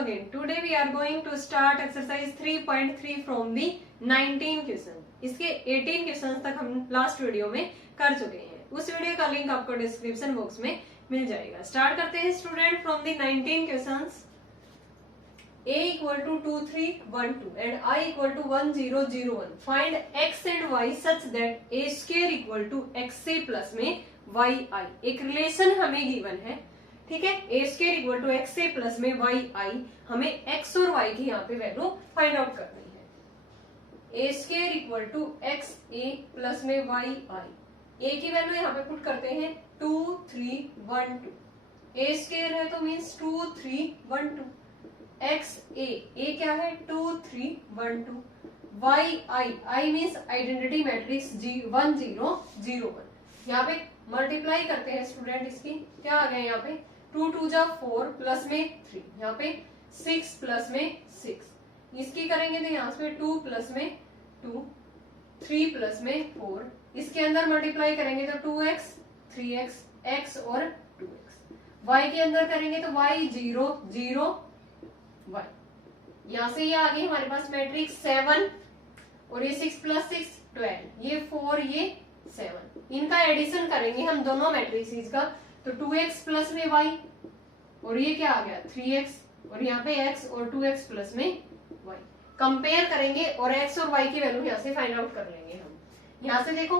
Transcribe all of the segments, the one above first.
again. Today we are going to start exercise 3.3 from the 19 question. इसके 18 question तक हम last video में कर चुके हैं. उस वीडियो का लिंक आपको डिस्क्रिप्शन बॉक्स में मिल जाएगा. स्टार्ट करते हैं student from the 19 questions. A equal to 2 3 1 2 and I equal to 1 0 0 1. Find x and y such that a square equal to xa plus में yi. एक रिलेशन हमें गिवन है, ठीक है. A square equal to X A plus में Y I. हमें X और Y की यहाँ पे वैल्यू फाइंड आउट करनी है. A square equal to X A plus में वाई आई. ए की वैल्यू यहाँ पे पुट करते हैं 2 3 1 2. ए स्क्वायर है तो मीन्स 2 3 1 2. एक्स ए क्या है 2 3 1 2. Why I, I means identity matrix 1 0 0 1. यहाँ पे मल्टीप्लाई करते हैं स्टूडेंट. इसकी क्या आ गया यहाँ पे 2 2 जा 4 प्लस में 3. यहाँ पे 6 प्लस में 6. इसकी करेंगे तो यहाँ पे 2 प्लस में 2 3 प्लस में 4. इसके अंदर मल्टीप्लाई करेंगे तो 2x 3x x और 2x. y के अंदर करेंगे तो y 0 0 y. यहाँ से ये आ गई हमारे पास मैट्रिक्स 7 और ये 6 प्लस 6 12. ये 4 ये 7. इनका एडिशन करेंगे हम दोनों मैट्रिक्स का तो 2x प्लस में y और ये क्या आ गया 3x और यहाँ पे x और 2x प्लस में y. कंपेयर करेंगे और x और y की वैल्यू यहाँ से फाइंड आउट कर लेंगे हम. यहाँ से देखो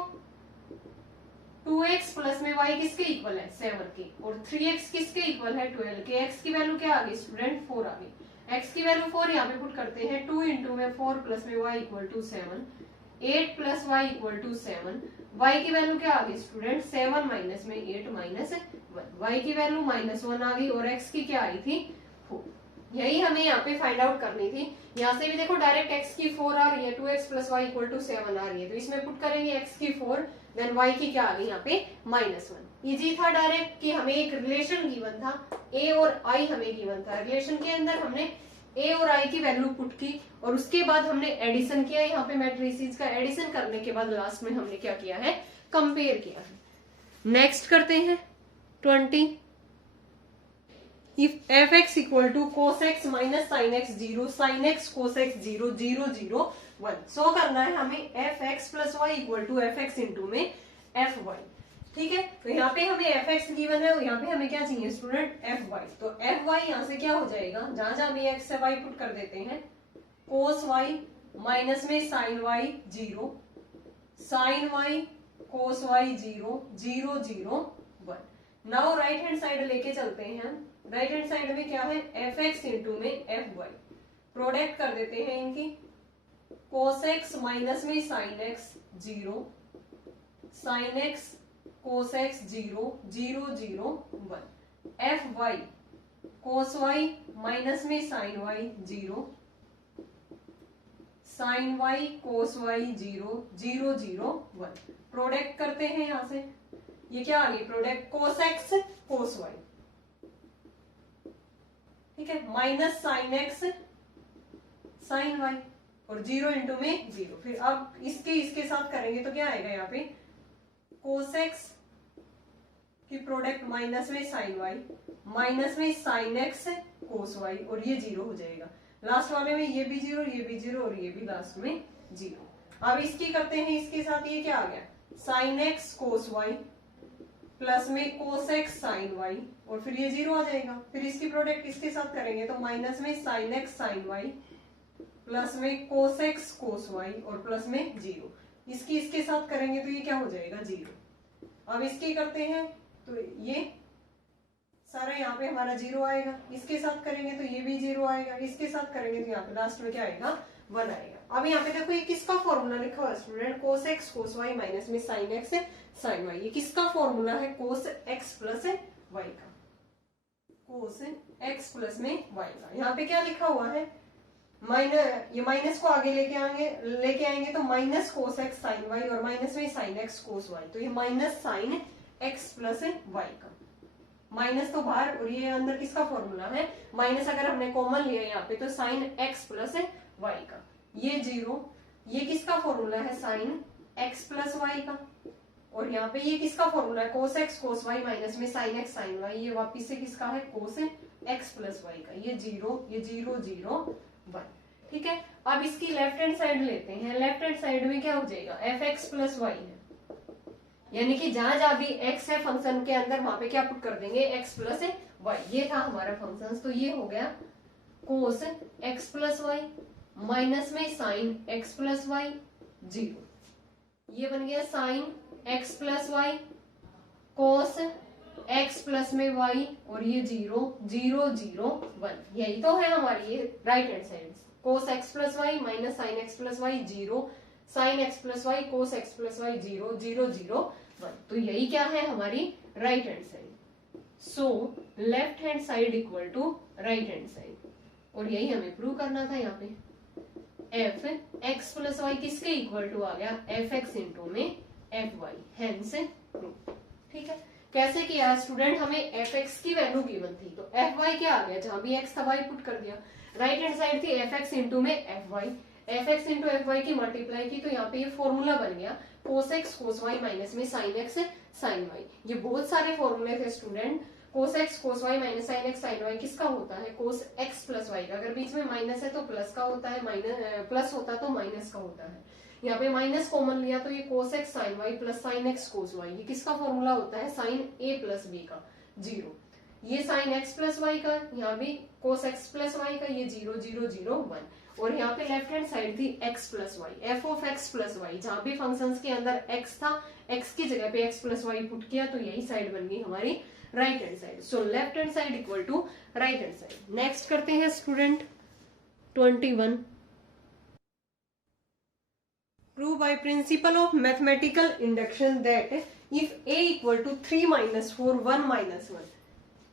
2x प्लस में y किसके इक्वल है 7 की और 3x किसके इक्वल है 12 के. x की वैल्यू क्या आ गई स्टूडेंट 4 आ गई. x की वैल्यू 4 यहाँ पे पुट करते हैं. 2 इंटू में 4 प्लस में y equal to 7. 8 plus y equal to 7. y की वैल्यू क्या आ गई स्टूडेंट 7 माइनस में 8 माइनस 1. y की वैल्यू -1 आ गई और x की क्या आई थी 4. यही हमें यहाँ पे फाइंड आउट करनी थी. यहाँ से भी देखो डायरेक्ट x की 4 आ रही है. 2x plus y equal to 7 आ रही है तो इसमें पुट करेंगे x की 4 देन y की क्या आ गई यहाँ पे -1. इजी था डायरेक्ट कि हमें एक रिलेशन गिवन था a और i हमें गिवन था. रिलेशन के अंदर हमने a और i की वैल्यू पुट की और उसके बाद हमने एडिशन किया. यहाँ पे मैट्रिसेस का एडिशन करने के बाद लास्ट में हमने क्या किया है कंपेयर किया है. नेक्स्ट करते हैं 20. If fx equal to cos x minus sin x 0 sin x cos x 0 0 0 1. So करना है हमें fx plus y equal to fx into में fy. ठीक है, तो यहाँ पे हमें fx गिवन है और यहाँ पे हमें क्या चाहिए स्टूडेंट fy. तो fy यहाँ से क्या हो जाएगा जहां जहां हम x से y पुट कर देते हैं cos y माइनस में sin y 0 sin y cos y 0 0 0 1. Now right hand side लेके चलते हैं हम. राइट हैंड साइड में क्या है fx इंटू में fy. प्रोडक्ट कर देते हैं इनकी. cos x माइनस में sin x 0 sin x cos x 0 0 0 1. fy cos y minus में sin y 0 sin y cos y 0 0 0 1. Product करते हैं यहां से. ये क्या आ गई product cos x cos y. ठीक है, minus sin x sin y और 0 इंटू में 0. फिर अब इसके साथ करेंगे तो क्या आएगा यहाँ पे cos x की प्रोडक्ट माइनस में sin y माइनस में sin x cos y और ये 0 हो जाएगा. लास्ट वाले में ये भी 0 ये भी 0 और ये भी लास्ट में 0. अब इसकी करते हैं इसके साथ. ये क्या आ गया sin x cos y plus में cos x sin y और फिर ये 0 आ जाएगा. फिर इसकी प्रोडक्ट इसके साथ करेंगे तो माइनस में sin x sin y plus में cos x cos y और प्लस में 0. इसकी इसके साथ करेंगे तो ये क्या हो जाएगा 0. अब इसकी करते हैं तो ये सारा यहाँ पे हमारा 0 आएगा. इसके साथ करेंगे तो ये भी 0 आएगा. इसके साथ करेंगे तो यहाँ पे लास्ट में क्या आएगा 1 आएगा. अब यहाँ पे देखो ये किसका फॉर्मूला लिखा हुआ है student cos x cos y minus में sin x sin y. ये किसका फॉर्मूला है cos x प्लस y का. cos x प्लस में y का. यहाँ पे क्या लिखा हुआ है ये माइनस को आगे लेके आएंगे तो minus cos x sin y और माइनस में sin x cos y. तो ये minus sin x plus y का. माइनस तो बाहर और ये अंदर किसका फॉर्मूला है माइनस अगर हमने कॉमन लिया यहाँ पे तो sin x प्लस y का. ये 0 ये किसका फॉर्मूला है sin x प्लस y का. और यहाँ पे ये किसका फॉर्मूला है, कोस एक्स कोस वाई माइनस में साइन एक्स साइन वाई, ये वापिस से किसका है, कोस एक्स प्लस वाई का, ये 0 0 1। ठीक है, अब इसकी लेफ्ट हैंड साइड लेते हैं। लेफ्ट हैंड साइड में क्या हो जाएगा, एफ एक्स प्लस वाई है, यानी कि जहां जहां भी एक्स है फंक्शन के अंदर वहां पे क्या पुट कर देंगे, एक्स प्लस वाई। ये था हमारा फंक्शन, तो ये हो गया cos x plus y minus में साइन एक्स प्लस वाई 0, ये बन गया sine x plus y cos x plus में वाई, और ये 0 0 0 1। यही तो है हमारी ये right hand side, cos x plus y minus sine x plus y 0 sine x plus y cos x plus y 0 0 0 1। तो यही क्या है हमारी right hand side. So left hand side equal to right hand side, और यही हमें prove करना था। यहाँ पे एफ एक्स प्लस वाई किसके इक्वल टू आ गया, एफ एक्स इंटू में एफ वाई, हेंस प्रूव। ठीक है, कैसे किया स्टूडेंट, हमें एफ एक्स की वैल्यू गिवन थी, तो एफ वाई क्या आ गया, जहां भी एक्स था वाई पुट कर दिया। राइट हैंड साइड थी एफ एक्स इंटू में F Y, F x into F Y की मल्टीप्लाई की, तो यहाँ पे ये फॉर्मूला बन गया cos X cos Y minus में साइन एक्स साइन वाई। ये बहुत सारे फॉर्मूले थे student, cos X cos Y minus sine X sine Y किसका होता है, कोस एक्स प्लस वाई का। अगर बीच में माइनस है तो प्लस का होता है, माइनस प्लस होता तो माइनस का होता है। यहाँ पे माइनस कॉमन लिया तो ये cos X sine Y plus sine X cos Y, ये किसका फॉर्मूला होता है, साइन ए प्लस बी का 0। ये साइन एक्स प्लस वाई का, यहाँ भी कोस एक्स प्लस वाई का, ये 0 0 0 1। और यहाँ पे लेफ्ट हैंड साइड थी x plus y, f of x plus y, जहां भी फंक्शंस के अंदर एक्स था, एक्स की जगह पे एक्स प्लस वाई पुट किया, तो यही साइड बन गई हमारी right hand side. So left hand side equal to right hand side. Next करते हैं student 21, prove by principle of mathematical induction that if a equal to 3 minus 4 1 minus 1,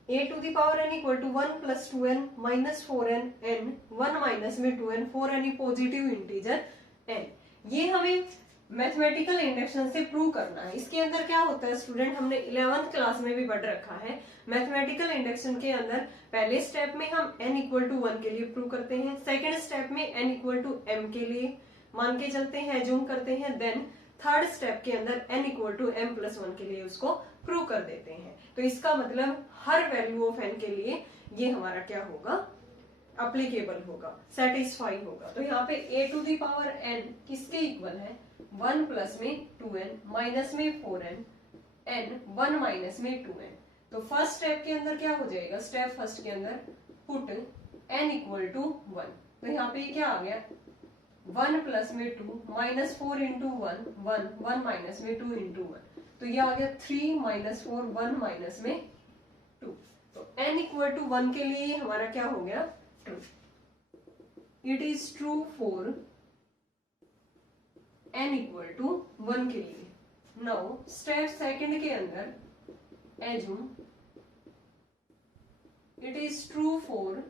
a to the power n equal to 1 plus 2n minus 4n n 1 minus में 2n 4n positive integer n। ये हमें mathematical induction से prove करना है। इसके अंदर क्या होता है स्टूडेंट, हमने 11th क्लास में भी पढ़ रखा है। मैथमेटिकल इंडक्शन के अंदर पहले स्टेप में हम n इक्वल टू 1 के लिए प्रूव करते हैं, सेकेंड स्टेप में n इक्वल टू m के लिए मान के चलते हैं, एज्यूम करते हैं, देन थर्ड स्टेप के अंदर n equal to m plus 1 के लिए उसको प्रूव कर देते हैं। तो इसका मतलब हर वैल्यू ऑफ n के लिए ये हमारा क्या होगा, अप्लीकेबल होगा, सेटिस्फाई होगा। तो यहाँ पे a to the power n किसके इक्वल है, 1 प्लस में 2n माइनस में 4n n 1 माइनस में 2n। तो फर्स्ट स्टेप के अंदर क्या हो जाएगा, स्टेप फर्स्ट के अंदर पुट n इक्वल टू 1, तो यहाँ पे क्या आ गया 1 प्लस में 2 माइनस 4 इंटू 1 1 1 माइनस में 2 इंटू 1, तो ये आ गया 3 माइनस 4 1 माइनस में 2। तो n इक्वल टू 1 के लिए हमारा क्या हो गया, true. It is true for n equal to 1 के लिए। नाउ स्टेप सेकंड के अंदर assume it is true for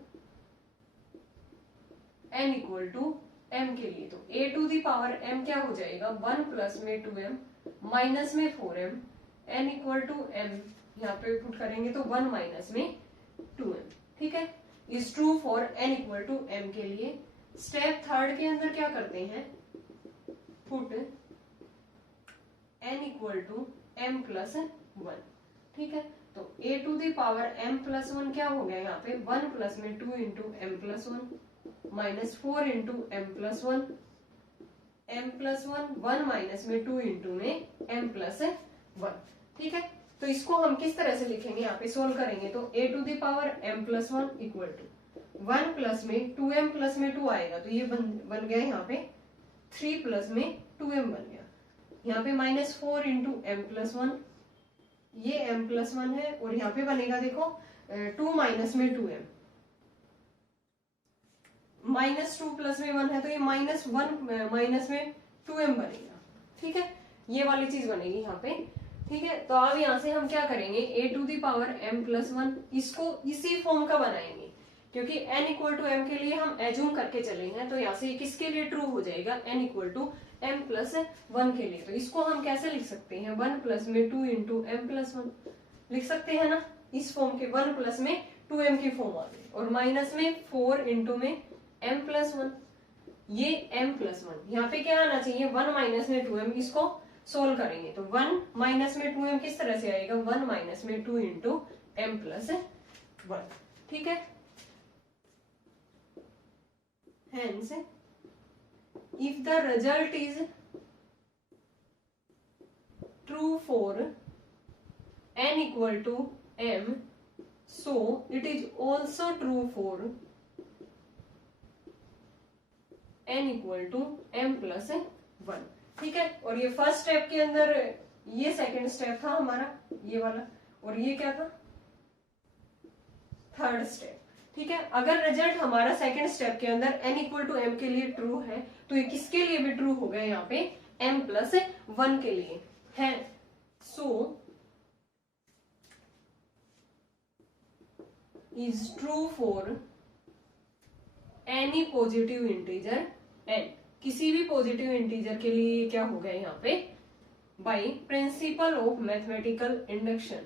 n equal to m के लिए। तो a to the power m क्या हो जाएगा, 1 प्लस में 2m माइनस में 4m n equal to m, यहाँ पे पुट करेंगे तो 1 माइनस में 2m। ठीक है, is true for n equal to m के लिए। स्टेप थर्ड के अंदर क्या करते हैं, put n equal to m plus 1। ठीक है, तो a to the power m plus 1 क्या हो गया, यहाँ पे 1 प्लस में 2 into m plus 1 minus 4 into m plus 1 m plus 1 1 minus में 2 इंटू में m प्लस 1। ठीक है, तो इसको हम किस तरह से लिखेंगे, यहाँ पे सोल्व करेंगे तो a to the power m plus 1 equal to 1 plus में 2m प्लस में 2 आएगा, तो ये बन गया यहाँ पे 3 प्लस में 2m बन गया। यहाँ पे माइनस 4 इंटू m प्लस 1, ये m प्लस 1 है, और यहाँ पे बनेगा देखो 2 माइनस में 2m, माइनस 2 प्लस में 1 है, तो ये माइनस 1 माइनस में 2m बनेगा। ठीक है, ये वाली चीज बनेगी यहाँ पे। ठीक है, तो अब यहाँ से हम क्या करेंगे, a to the power m plus 1 इसको इसी फॉर्म का बनाएंगे, क्योंकि n इक्वल टू m के लिए हम एज्यूम करके चलेंगे, तो यहाँ से किसके लिए ट्रू हो जाएगा, n equal to m plus 1 के लिए। तो इसको हम कैसे लिख सकते हैं, 1 प्लस में 2 इंटू m प्लस 1 लिख सकते हैं ना, इस फॉर्म के 1 प्लस में 2m की फॉर्म आ गई, और माइनस में 4 इंटू में m प्लस 1, ये m प्लस 1, यहाँ पे क्या आना चाहिए 1 माइनस में 2m, इसको सोल्व करेंगे तो 1 माइनस में 2m किस तरह से आएगा, 1 माइनस में 2 इंटू m प्लस 1, ठीक है। Hence, if the result is true for n equal to m, so it is also true for n equal to m plus 1, ठीक है। और ये फर्स्ट स्टेप के अंदर, ये सेकंड स्टेप था हमारा ये वाला, और ये क्या था, थर्ड स्टेप, ठीक है। अगर रिजल्ट हमारा सेकंड स्टेप के अंदर n इक्वल टू m के लिए ट्रू है तो ये किसके लिए भी ट्रू हो गया, यहाँ पे m प्लस 1 के लिए है। So is true for any positive integer n, किसी भी पॉजिटिव इंटीजर के लिए ये क्या हो गया यहाँ पे, by principle of mathematical induction,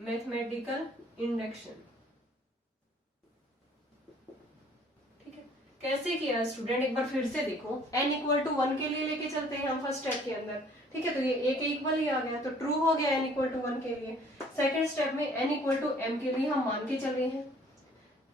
mathematical induction, ठीक है। कैसे किया स्टूडेंट, एक बार फिर से देखो, n इक्वल टू 1 के लिए लेके चलते हैं हम फर्स्ट स्टेप के अंदर, ठीक है। तो ये a के इक्वल ही आ गया, तो ट्रू हो गया n इक्वल टू 1 के लिए। सेकंड स्टेप में n इक्वल टू m के लिए हम मान के चल रहे हैं।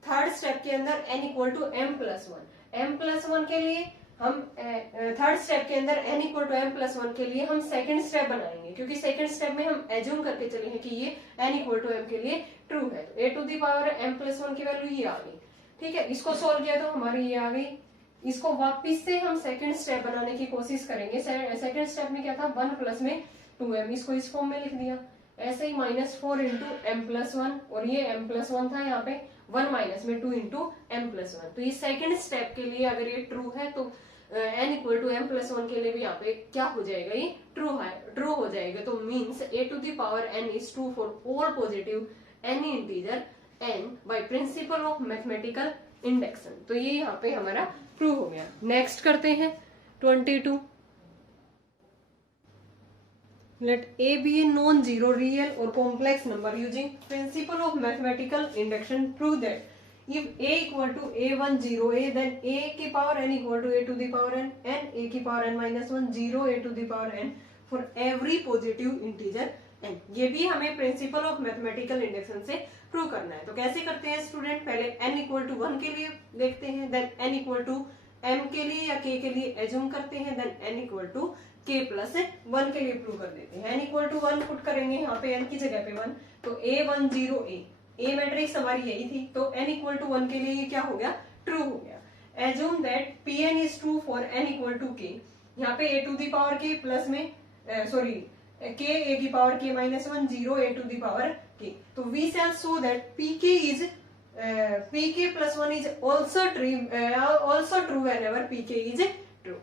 थर्ड स्टेप के अंदर n equal to m plus 1, m plus 1 के लिए हम थर्ड स्टेप के अंदर n equal to m plus 1 के लिए हम सेकंड स्टेप बनाएंगे, क्योंकि सेकंड स्टेप में हम एज्यूम करके चले हैं कि ये n इक्वल टू m के लिए ट्रू है। तो a to the power m plus 1 की वैल्यू ये आ गई, ठीक है। इसको सोल्व किया तो हमारी ये आ गई। इसको वापिस से हम सेकंड स्टेप बनाने की कोशिश करेंगे। सेकंड स्टेप में क्या था, 1 प्लस में 2m, इसको इस फॉर्म में लिख दिया। ऐसे ही -4 इंटू m प्लस 1, और ये m प्लस 1 था यहाँ पे, 1 माइनस में 2 इंटू m प्लस 1। तो ये सेकंड स्टेप के लिए अगर ये ट्रू है तो n equal to m plus 1 के लिए भी यहाँ पे क्या हो जाएगा, ये ट्रू हो जाएगा। तो means a to the power n is true for all positive any integer n by principle of mathematical induction. तो ये यहाँ पे हमारा ट्रू हो गया। नेक्स्ट करते हैं 22। Let a be a non-zero real or complex number using principle of mathematical induction. Prove that if a equal to a1 0 a, then a की power n equal to a to the power n and a की power n minus 1 0 a to the power n for every positive integer n। ये भी हमें principal of mathematical induction से prove करना है। तो कैसे करते हैं स्टूडेंट, पहले n इक्वल टू 1 के लिए देखते हैं, then n equal to m के लिए या k के लिए एज्यूम करते हैं, then n equal to k plus 1 के लिए प्रूव कर देते हैं। n इक्वल टू 1 पुट करेंगे यहाँ पे n की जगह पे 1, तो a1 0 a मैट्रिक्स हमारी यही थी, तो n इक्वल टू 1 के लिए ये क्या हो गया, ट्रू हो गया। Assume that pn is true for n equal to k। यहाँ पे a to the power k plus में सॉरी k a की पावर k minus 1 0 a to the power k। तो we shall show that pk plus 1 is also true whenever pk is true।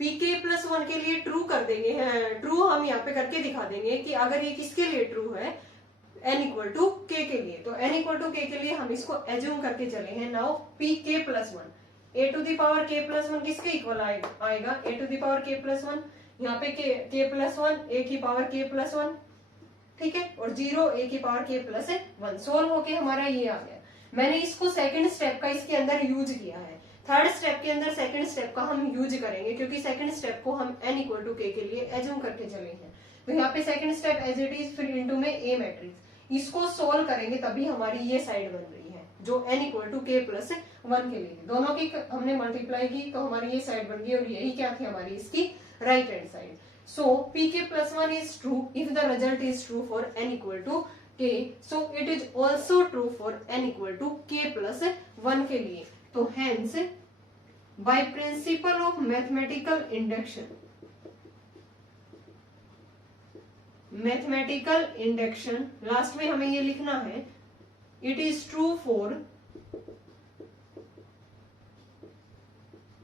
pk plus 1 के लिए true कर देंगे, true हम यहाँ पे करके दिखा देंगे कि अगर ये किसके लिए ट्रू है, n इक्वल टू k के लिए। तो n इक्वल टू k के लिए हम इसको एज्यूम करके चले हैं। Now pk plus 1 a to the power k plus 1 किसके इक्वल आएगा, a to the power k plus 1, यहाँ पे k plus 1 a की पावर k plus 1, ठीक है, और 0 a की पावर k plus 1। सोल्व होके हमारा ये आ गया। मैंने इसको सेकंड स्टेप का इसके अंदर यूज किया है। थर्ड स्टेप के अंदर सेकंड स्टेप का हम यूज करेंगे, क्योंकि सेकंड स्टेप को हम n इक्वल टू k के लिए एज्यूम करके चले हैं। तो यहाँ पे second step as it is, फिर इनटू में a मैट्रिक्स, इसको सोल्व करेंगे तभी हमारी ये साइड बन रही है जो n equal to k plus 1 के लिए। दोनों की हमने मल्टीप्लाई की तो हमारी ये साइड बन गई, और यही क्या थी हमारी इसकी right hand side. So pk plus 1 is true if the result is true for n equal to k. So it is also true for n equal to k plus 1 के लिए। तो hence by principle of mathematical induction, last में हमें ये लिखना है, it is true for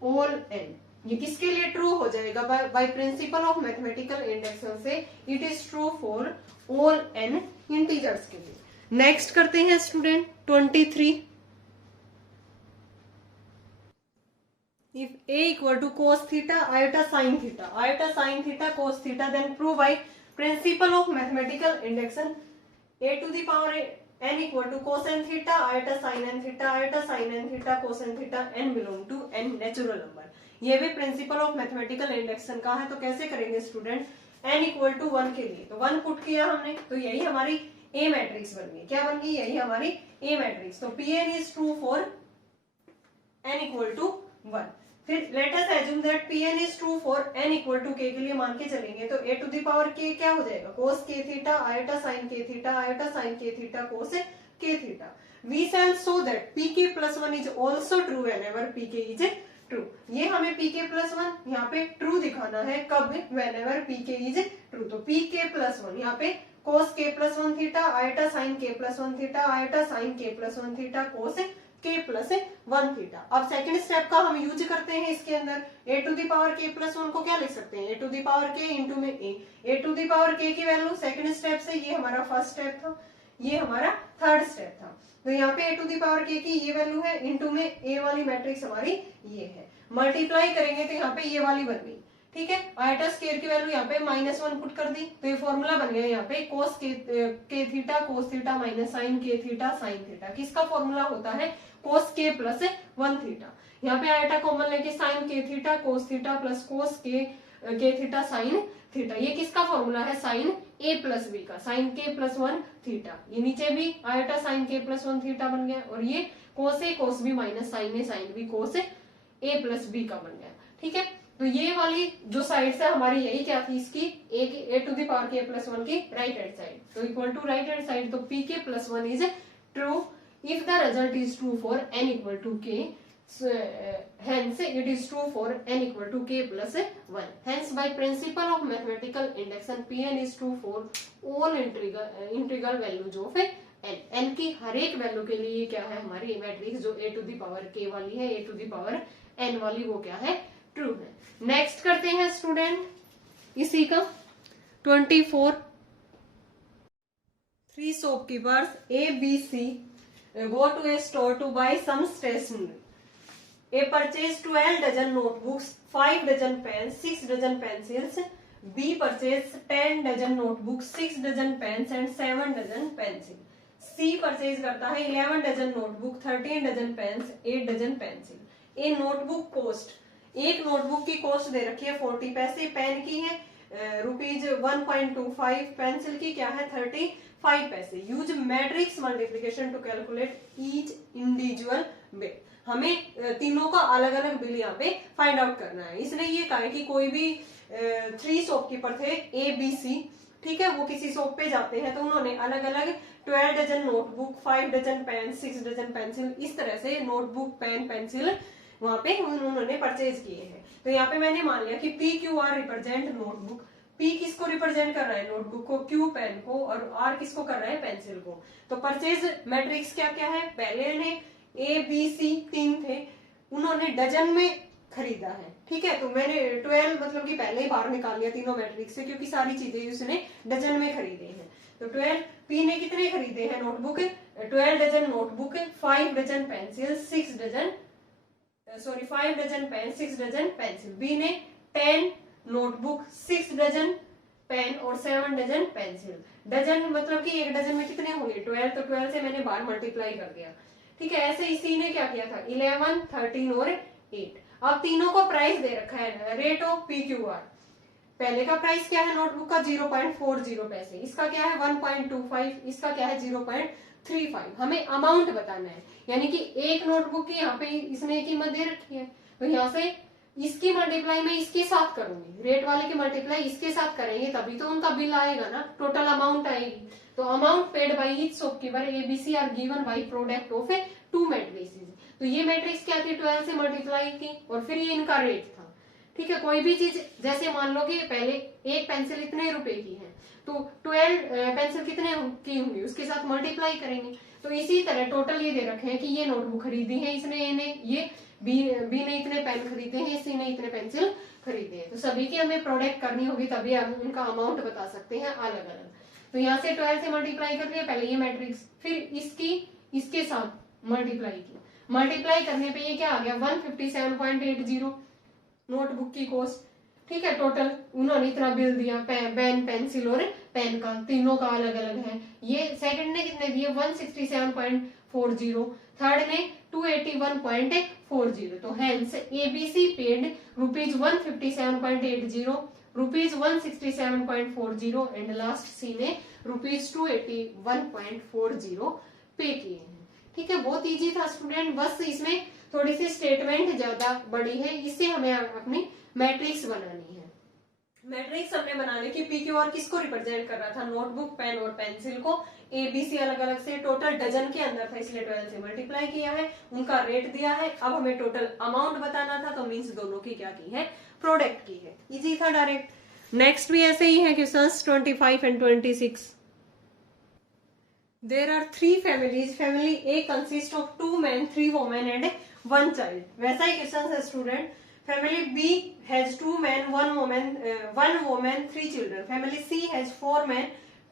all n। ये किसके लिए ट्रू हो जाएगा, by principle of mathematical induction से it is true for all n integers के लिए। नेक्स्ट करते हैं student 23। If a equal to cos theta iota sine theta cos theta, then prove by principle of mathematical induction a to the power n equal to cosine theta iota sine n theta cosine theta n belong to n natural number. ये भी principal of mathematical induction का है। तो कैसे करेंगे student, n equal to 1 के लिए तो 1 पुट किया हमने, तो यही हमारी ए मैट्रिक्स बन गई। क्या बन गई, यही हमारी ए मैट्रिक्स। तो Pn is true for n equal to 1। फिर let us assume that Pn is true for n equal to k के लिए मान के चलेंगे तो a to the power k क्या हो जाएगा, cos k theta iota sin k theta iota sin k theta cos k theta. We shall show that pk plus 1 is also true whenever pk is true। ये हमें pk plus 1 यहाँ पे true दिखाना है, कब, whenever pk is true। तो pk plus 1 यहाँ पे cos k plus 1 theta iota sin k plus 1 theta iota sin k plus 1 theta cos k plus 1 theta. अब सेकंड स्टेप का हम यूज करते हैं इसके अंदर, a to the power k plus 1 को क्या लिख सकते हैं, a to the power k into में a to the power k की वैल्यू सेकंड स्टेप से, ये हमारा फर्स्ट स्टेप था, ये हमारा थर्ड स्टेप था। तो यहाँ पे a to the power k की ये वैल्यू है, इंटू में a वाली मैट्रिक्स हमारी ये है, मल्टीप्लाई करेंगे तो यहाँ पे ये वाली बन गई। ठीक है, आयोटा स्क्वायर की वैल्यू यहाँ पे -1 पुट कर दी, तो ये फॉर्मूला बन गया यहाँ पे cos k theta cos theta minus sin k theta sin theta. किसका फॉर्मूला होता है, cos k प्लस 1 थीटा। यहाँ पे आयोटा कॉमन लेके sin k theta cos theta plus cos k theta sin theta. ये किसका फॉर्मूला है, sin a प्लस b का, sin k प्लस 1 थीटा। ये नीचे भी iota sin k plus 1 theta बन गया, और ये cos a cos b minus sin a sin b cos a plus b का बन गया। ठीक है, तो ये वाली जो साइड है हमारी यही क्या थी, इसकी a to the power k plus 1 की राइट हैंड साइड, तो equal to right hand side. तो pk plus 1 is true if the result is true for n equal to k, hence it is true for n equal to k plus 1। hence by principle of mathematical induction Pn is true for all integral values of n की हर एक value के लिए क्या है, हमारी matrix जो a to the power k वाली है, a to the power n वाली, वो क्या है, ट्रू है। नेक्स्ट करते हैं स्टूडेंट इसी का 24। 3 shopkeepers A, B, C go to a store to buy some stationery. A purchased 12 dozen notebooks, 5 dozen pens, 6 dozen pencils. B purchased 10 dozen notebooks, 6 dozen pens and 7 dozen pencils. C purchase करता है 11 dozen notebook, 13 dozen pens, 8 dozen pencil. A notebook cost, एक notebook की cost दे रखी है 40 पैसे, pen की है ₹1.25, पेंसिल की क्या है 35 पैसे। Use matrix multiplication to calculate each individual bill. हमें तीनों का अलग अलग बिल यहाँ पे फाइंड आउट करना है। इसलिए ये कहा है कि कोई भी 3 शॉपकीपर थे A, B, C, ठीक है, वो किसी शॉप पे जाते हैं तो उन्होंने अलग अलग 12 dozen notebook, 5 dozen pen, 6 dozen pencil, इस तरह से नोटबुक, पेन, पेंसिल वहां पे उन्होंने परचेज किए हैं। तो यहाँ पे मैंने मान लिया कि PQR रिप्रेजेंट नोटबुक। P किसको रिप्रेजेंट कर रहा है, नोटबुक को, Q पेन को, और R किसको कर रहा है, पेंसिल को। तो परचेज मैट्रिक्स क्या क्या है, पहले ने A, B, C 3 थे, उन्होंने डजन में खरीदा है, ठीक है। तो मैंने 12 मतलब कि पहले ही बाहर निकाल लिया तीनों मैट्रिक्स से, क्योंकि सारी चीजें उसने डजन में खरीदे हैं। तो 12 P ने कितने खरीदे हैं notebook, 12 dozen notebook, 5 dozen pencil, 5 dozen pen, 6 dozen pencil. B ने 10 नोटबुक, 6 डजन पेन और 7 डजन पेंसिल। डजन मतलब कि एक डजन में कितने होंगे 12, तो 12 से मैंने बाहर मल्टीप्लाई कर दिया, ठीक है। ऐसे इसी ने क्या किया था 11, 13 और 8। अब तीनों को प्राइस दे रखा है, रेट ऑफ PQR। पहले का प्राइस क्या है नोटबुक का 0.40 पैसे, इसका क्या है 1.25, इसका क्या है 0.35। हमें अमाउंट बताना है, यानी कि एक नोटबुक की यहाँ पे इसने कीमत दे रखी है, तो यहाँ से इसकी मल्टीप्लाई मैं इसके साथ करूंगी, रेट वाले की मल्टीप्लाई इसके साथ करेंगे तभी तो उनका बिल आएगा ना, टोटल अमाउंट आएगी। तो amount paid by each shopkeeper ABC are given by product of 2 matrices. तो ये मैट्रिक्स क्या थी 12 से मल्टीप्लाई की, और फिर ये इनका रेट था, ठीक है। कोई भी चीज जैसे मान लो कि पहले एक पेंसिल इतने रुपए की है, तो 12 पेंसिल कितने की होंगी उसके साथ मल्टीप्लाई करेंगे। तो इसी तरह टोटल ये दे रखे हैं कि ये नोटबुक खरीदी है इसने, ये बी ने इतने पेन खरीदे हैं, सी ने इतने पेंसिल खरीदे हैं। तो सभी की हमें प्रोडक्ट करनी होगी तभी हम उनका अमाउंट बता सकते हैं अलग अलग। तो यहाँ से 12 से मल्टीप्लाई कर लिया पहले ये मैट्रिक्स, फिर इसके साथ मल्टीप्लाई किया, मल्टीप्लाई करने पे ये क्या आ गया 157.80 नोटबुक की कॉस्ट, ठीक है। टोटल उन्होंने इतना बिल दिया, पेन, पेंसिल और पेन का, तीनों का अलग अलग है। ये सेकंड ने कितने दिए 167.40, थर्ड ने 40। तो hence ABC paid ₹157.80, ₹167.40 and last C ने ₹281.40 पे किए हैं। ठीक है, बहुत इजी था स्टूडेंट, बस इसमें थोड़ी सी स्टेटमेंट ज्यादा बड़ी है, इससे हमें अपनी मैट्रिक्स बनानी है। मैट्रिक्स हमने बनाने की पी क्यू आर किसको रिप्रेजेंट कर रहा था, नोटबुक, पेन और पेंसिल को। ए बी सी अलग अलग से टोटल डजन के अंदर था, इसलिए 12 से मल्टीप्लाई किया है, उनका रेट दिया है। अब हमें टोटल अमाउंट बताना था, तो मीन्स दोनों की क्या की है, प्रोडक्ट की है। इजी था डायरेक्ट। नेक्स्ट भी ऐसे ही है questions 25 and 26। There are 3 families. Family A consists of 2 men, 3 women and 1 child. वैसा ही क्वेश्चन है student. Family B has 2 men, 1 woman, 3 children. Family C has 4 men,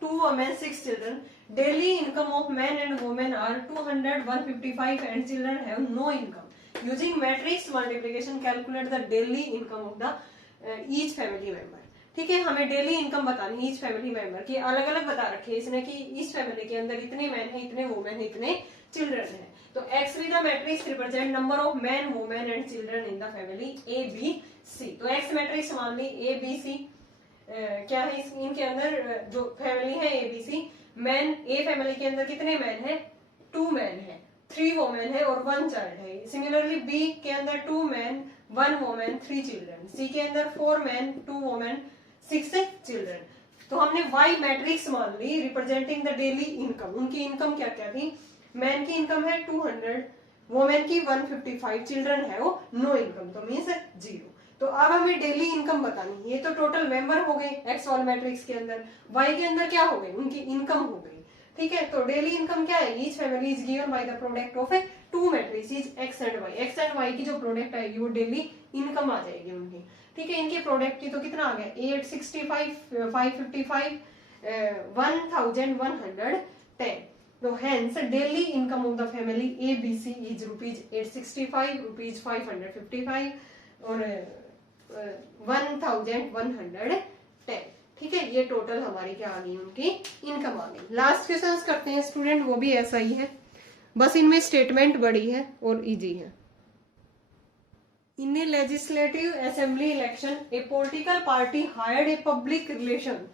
2 women, 6 children. Daily income of men and women are 200, 155 and children have no income. Using matrix multiplication, calculate the daily income of the each family member. ठीक है, हमें daily income बतानी each family member की। अलग अलग बता रखे है इसने कि इस फैमिली के अंदर इतने मैन है, इतने वुमेन है, इतने चिल्ड्रन है। तो X the matrix represent number of man, women and children in the family A B C. तो एक्स मैट्रिक्स मान ली ए बी सी क्या है, इनके अंदर जो फैमिली है A B C, man A family के अंदर कितने मैन है, 2 मैन है, 3 वुमेन है और 1 चाइल्ड है। सिमिलरली बी के अंदर 2 मैन, 1 वुमेन, 3 चिल्ड्रन। सी के अंदर 4 मैन, 2 वुमेन, 6 चिल्ड्रन। तो हमने वाई मैट्रिक्स मान ली रिप्रेजेंटिंग द डेली इनकम। उनकी इनकम क्या क्या थी, मैन की इनकम है 200, वुमेन की 155, चिल्ड्रन है वो नो इनकम, तो मीन्स 0। तो अब हमें डेली इनकम बतानी। ये तो टोटल मेंबर हो गए एक्स वाल मैट्रिक्स के अंदर, वाई के अंदर क्या हो गई, उनकी इनकम हो गई। ठीक है, तो डेली इनकम क्या है, each family is given by the product of 2 matrices X and Y. X and Y की जो प्रोडक्ट आएगी वो डेली इनकम आ जाएगी उनकी। ठीक है, इनके प्रोडक्ट की तो कितना आ गया, 865, 555, 1110। तो hence daily income of the family A B C is ₹865, ₹555 और 1110। ठीक है, ये टोटल हमारी क्या आ गई, उनकी इनकम आ गई। लास्ट क्वेश्चन करते हैं स्टूडेंट, वो भी ऐसा ही है, बस इनमें स्टेटमेंट बड़ी है और इजी है। In a legislative assembly election, a political party hired a public relation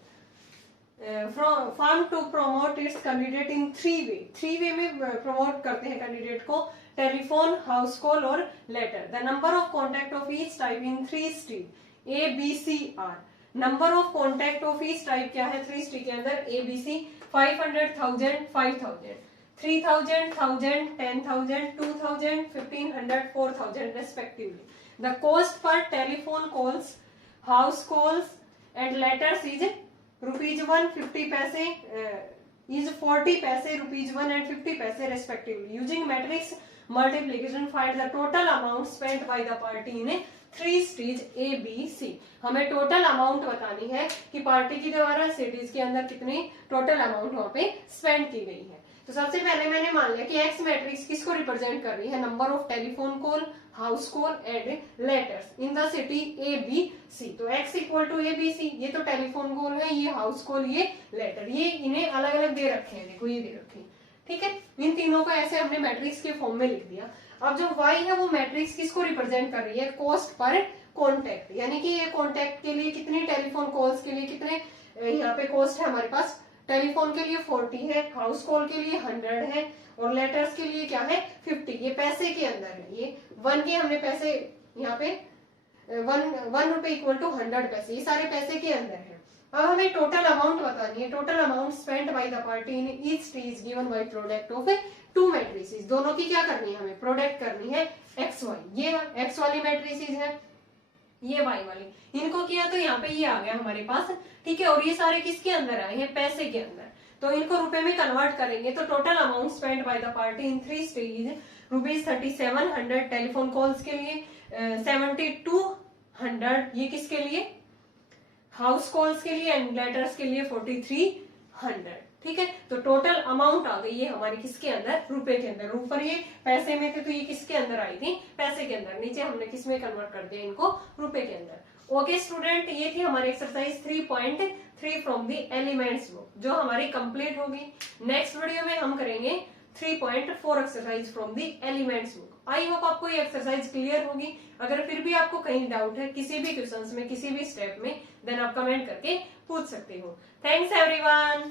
firm to promote its candidate in 3 way. 3 way में promote करते हैं कैंडिडेट को, टेलीफोन, हाउस कॉल और letter. The number of contact of each type in 3 street A, B, C are. Number of contact of each type क्या है 3 street के अंदर, A, B, C 500, 1000, 5000, 3000, 1000, 10,000, 2000, 1500, 4000 respectively. The cost per telephone calls, house calls and letters is ₹150 is 40 paise, ₹1 and 50 paise respectively. Using matrix multiplication, find the total amount spent by the party in 3 cities A, B, C. हमें total amount बतानी है कि party के द्वारा cities के अंदर कितनी total amount वहां पे स्पेंड की गई है। तो सबसे पहले मैंने मान लिया कि एक्स मैट्रिक्स किसको रिप्रेजेंट कर रही है, number of telephone call, house call and letters in the city A B C. तो X equal to A B C, ये तो टेलीफोन कॉल है, ये हाउस कॉल, ये लेटर, ये इन्हें अलग अलग दे रखे हैं, देखो ये दे रखे हैं। ठीक है, इन तीनों को ऐसे हमने मैट्रिक्स के फॉर्म में लिख दिया। अब जो वाई है वो मैट्रिक्स किसको रिप्रेजेंट कर रही है, कॉस्ट पर कॉन्टेक्ट, यानी कि ये कॉन्टेक्ट के लिए कितनी, टेलीफोन कॉल्स के लिए कितने यहाँ पे कॉस्ट है हमारे पास, टेलीफोन के लिए 40 है, हाउस कॉल के लिए 100 है और लेटर्स के लिए क्या है 50। ये पैसे के अंदर है, ये 1 के हमने पैसे यहाँ पे 1 रुपए इक्वल टू 100 पैसे, ये सारे पैसे के अंदर है। अब हमें टोटल अमाउंट बतानी है, total amount spend by the party in each is given by product of 2 matrices. दोनों की क्या करनी है, हमें प्रोडक्ट करनी है एक्स वाई। ये एक्स वाली मैट्रिसेस है, ये वाई वाली, इनको किया तो यहाँ पे ये आ गया हमारे पास। ठीक है, और ये सारे किसके अंदर आए हैं, पैसे के अंदर। तो इनको रुपए में कन्वर्ट करेंगे तो total amount spend by the party in 3 stage ₹3700 telephone calls के लिए, 7200 ये किसके लिए, हाउस कॉल्स के लिए एंड लेटर्स के लिए 4300। ठीक है, तो टोटल अमाउंट आ गई है हमारी किसके अंदर, रुपए के अंदर। ऊपर ये पैसे में थे तो ये किसके अंदर आई थी, पैसे के अंदर। नीचे हमने किस में कन्वर्ट कर दिया इनको, रुपए के अंदर। ओके स्टूडेंट, ये थी हमारी exercise 3.3 from the elements book, जो हमारी कंप्लीट होगी। नेक्स्ट वीडियो में हम करेंगे 3.4 exercise from the elements book. I hope आपको ये एक्सरसाइज क्लियर होगी। अगर फिर भी आपको कहीं डाउट है किसी भी क्वेश्चंस में, किसी भी स्टेप में, देन आप कमेंट करके पूछ सकते हो। Thanks everyone.